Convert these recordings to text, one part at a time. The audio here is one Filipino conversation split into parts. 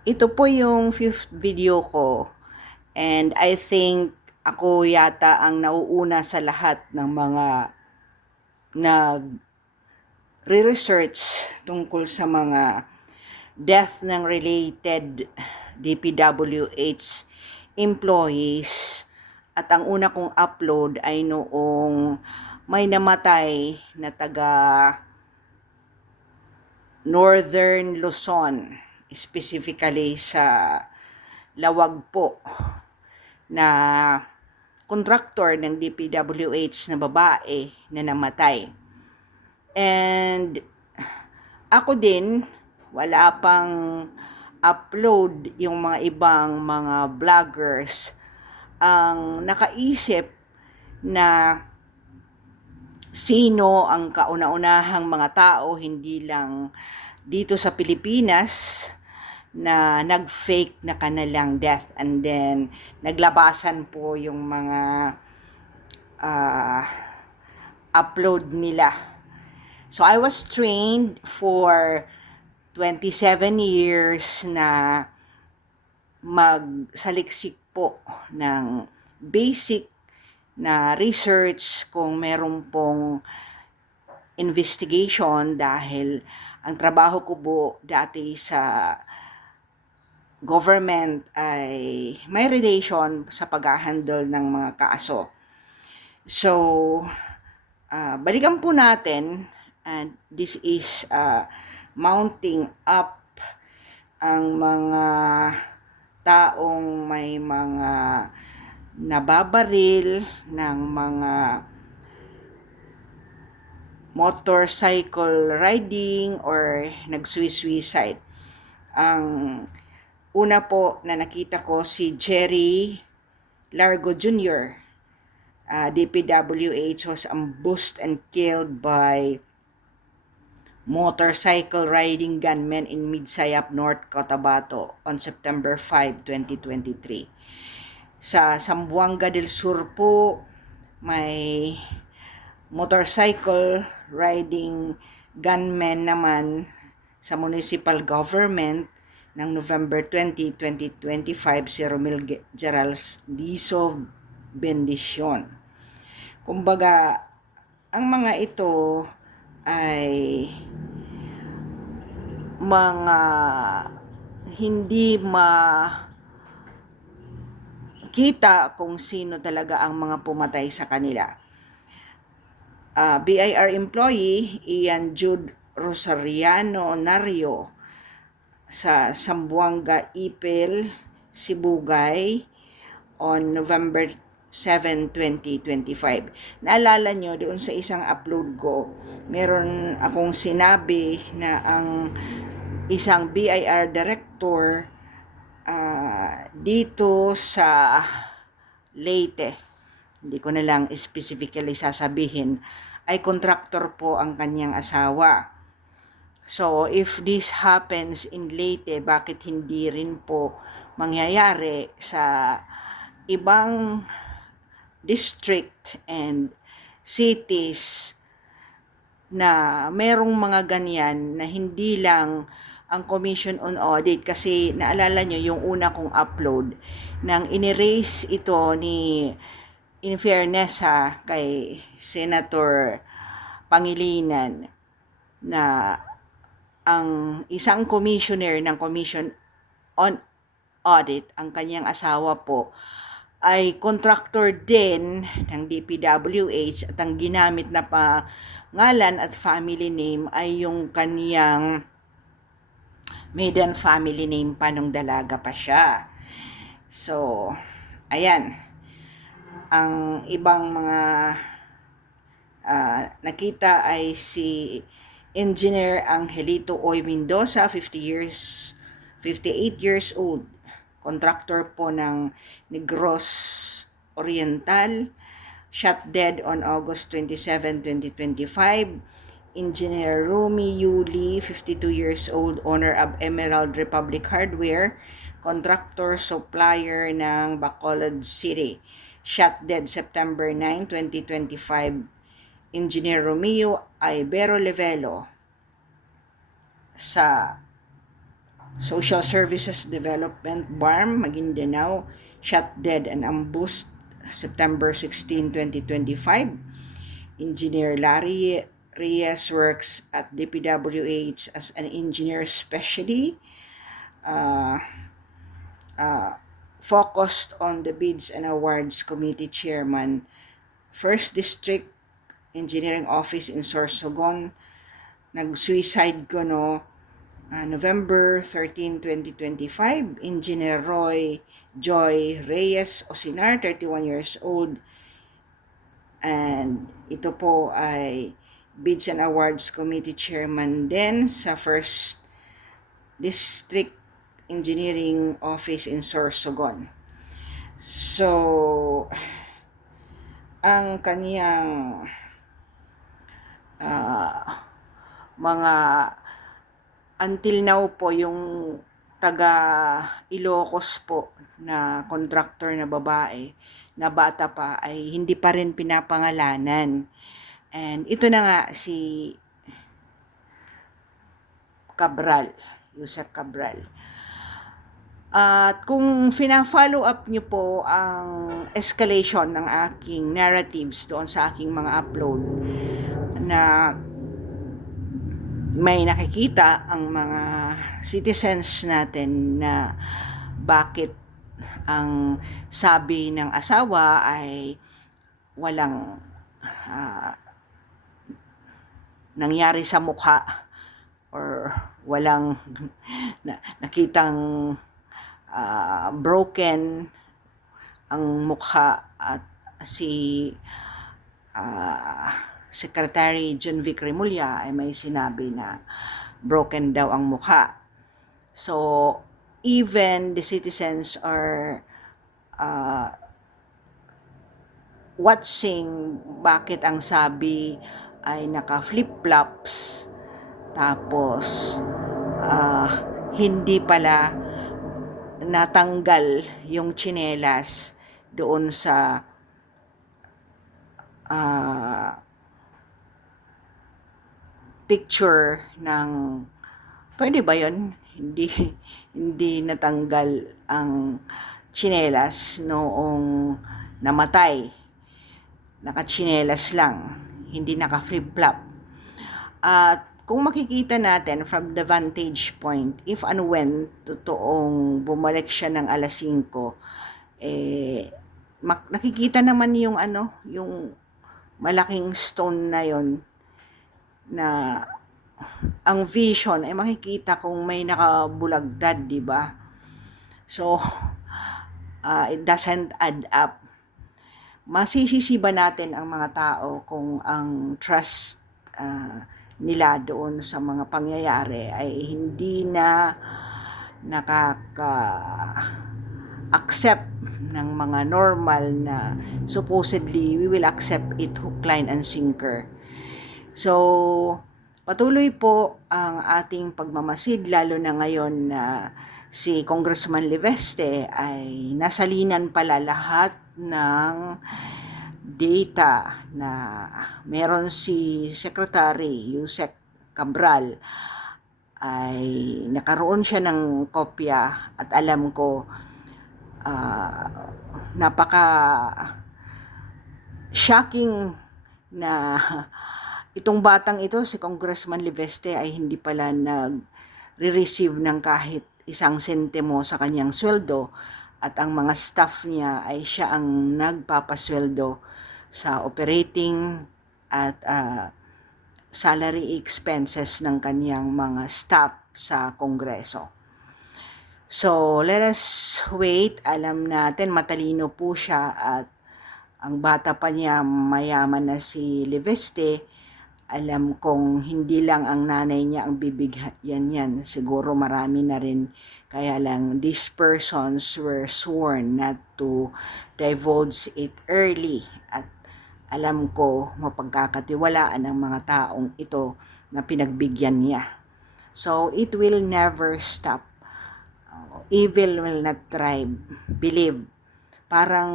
Ito po yung fifth video ko, and I think ako yata ang nauuna sa lahat ng mga nag-research tungkol sa mga death ng related DPWH employees. At ang una kong upload ay noong may namatay na taga Northern Luzon, specifically sa Lawag po, na contractor ng DPWH na babae na namatay. And ako din, wala pang upload yung mga ibang mga vloggers ang nakaisip na sino ang kauna-unahang mga tao, hindi lang dito sa Pilipinas, na nag-fake na kanilang death, and then naglabasan po yung mga upload nila. So I was trained for 27 years na magsaliksik po ng basic na research kung meron pong investigation, dahil ang trabaho ko po dati sa government ay may relation sa pag-handle ng mga kaso. So, balikan po natin, and this is mounting up ang mga taong may mga nababaril ng mga motorcycle riding or nag-suicide. Ang una po na nakita ko si Jerry Largo Jr. DPWH was ambushed and killed by motorcycle riding gunmen in Midsayap, North Cotabato on September 5, 2023. Sa Zamboanga del Sur po, may motorcycle riding gunmen naman sa municipal government ng November 20, 2025, si Romel Geraldizo Bendición. Kumbaga, ang mga ito ay mga hindi makita kung sino talaga ang mga pumatay sa kanila. BIR employee Ian Jude Rosariano Nario sa Zamboanga Ipil, Sibugay on November 7, 2025. Naalala nyo, doon sa isang upload ko, meron akong sinabi na ang isang BIR director dito sa Leyte, hindi ko na lang specifically sasabihin, ay contractor po ang kanyang asawa. So, if this happens in Leyte, bakit hindi rin po mangyayari sa ibang district and cities na merong mga ganyan, na hindi lang ang Commission on Audit? Kasi naalala nyo yung una kong upload, nang inerase ito ni, in fairness kay Senator Pangilinan, na ang isang commissioner ng Commission on Audit, ang kanyang asawa po, ay contractor din ng DPWH, at ang ginamit na pangalan at family name ay yung kaniyang maiden family name pa nung dalaga pa siya. So, ayan. Ang ibang mga nakita ay si Engineer Angelito Oy Mendoza, 58 years old. Contractor po ng Negros Oriental. Shot dead on August 27, 2025. Engineer Rumi Yuli, 52 years old, owner of Emerald Republic Hardware, contractor supplier ng Bacolod City. Shot dead September 9, 2025. Engineer Romeo Ibero Levelo sa Social Services Development BARM, Maguindanao, shot dead and ambushed September 16, 2025. Engineer Larry Reyes works at DPWH as an engineer specially, focused on the Bids and Awards Committee Chairman, 1st District Engineering Office in Sorsogon. Nag-suicide ko November 13, 2025. Engineer Roy Joy Reyes Osinar, 31 years old. And ito po ay Bids and Awards Committee Chairman din sa 1st District Engineering Office in Sorsogon. So, ang kaniyang mga until now po yung taga Ilocos po na contractor na babae na bata pa ay hindi pa rin pinapangalanan. And ito na nga si Cabral, Yusek Cabral. At kung fina-follow up nyo po ang escalation ng aking narratives doon sa aking mga upload, na may nakikita ang mga citizens natin na bakit ang sabi ng asawa ay walang nangyari sa mukha or walang nakitang broken ang mukha, at si Secretary John Vic Remulla ay may sinabi na broken daw ang mukha. So, even the citizens are watching bakit ang sabi ay naka-flip-flops, tapos hindi pala natanggal yung tsinelas doon sa picture ng, pwede ba yun? Hindi natanggal ang tsinelas noong namatay. Nakatsinelas lang, hindi naka-flip-flop. At kung makikita natin from the vantage point, if and when totoong bumalik siya ng alas 5, nakikita naman yung yung malaking stone na yon, na ang vision ay makikita kung may nakabulagdad, di ba? So, it doesn't add up. Masisisi ba natin ang mga tao kung ang trust nila doon sa mga pangyayari ay hindi na nakaka-accept ng mga normal na supposedly we will accept it hook, line, and sinker. So, patuloy po ang ating pagmamasid, lalo na ngayon na si Congressman Leveste ay nasalinan pala lahat ng data na meron si Secretary Yusek Cabral, ay nakaroon siya ng kopya, at alam ko napaka shocking na itong batang ito, si Congressman Leveste, ay hindi pala nag-receive ng kahit isang sentimo sa kanyang sweldo, at ang mga staff niya ay siya ang nagpapasweldo sa operating at salary expenses ng kanyang mga staff sa Kongreso. So, let us wait. Alam natin matalino po siya, at ang bata pa niya, mayaman na si Leveste. Alam kong hindi lang ang nanay niya ang bibigyan yan. Siguro marami na rin. Kaya lang, these persons were sworn not to divulge it early. At alam ko, mapagkakatiwalaan ng mga taong ito na pinagbigyan niya. So, it will never stop. Evil will not thrive. Believe. Parang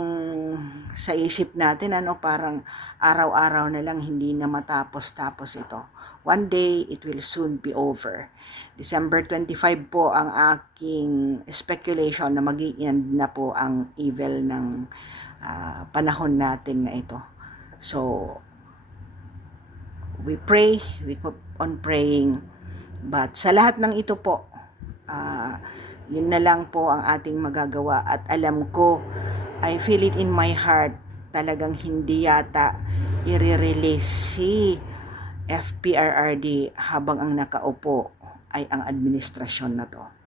sa isip natin, parang araw-araw na lang, hindi na matapos-tapos ito. one day it will soon be over. December 25 po ang aking speculation na mag-i-end na po ang evil ng panahon natin na ito. So, we pray, we keep on praying. But sa lahat ng ito po, yun na lang po ang ating magagawa. At alam ko, I feel it in my heart, talagang hindi yata i-release si FPRRD habang ang nakaupo ay ang administrasyon na to.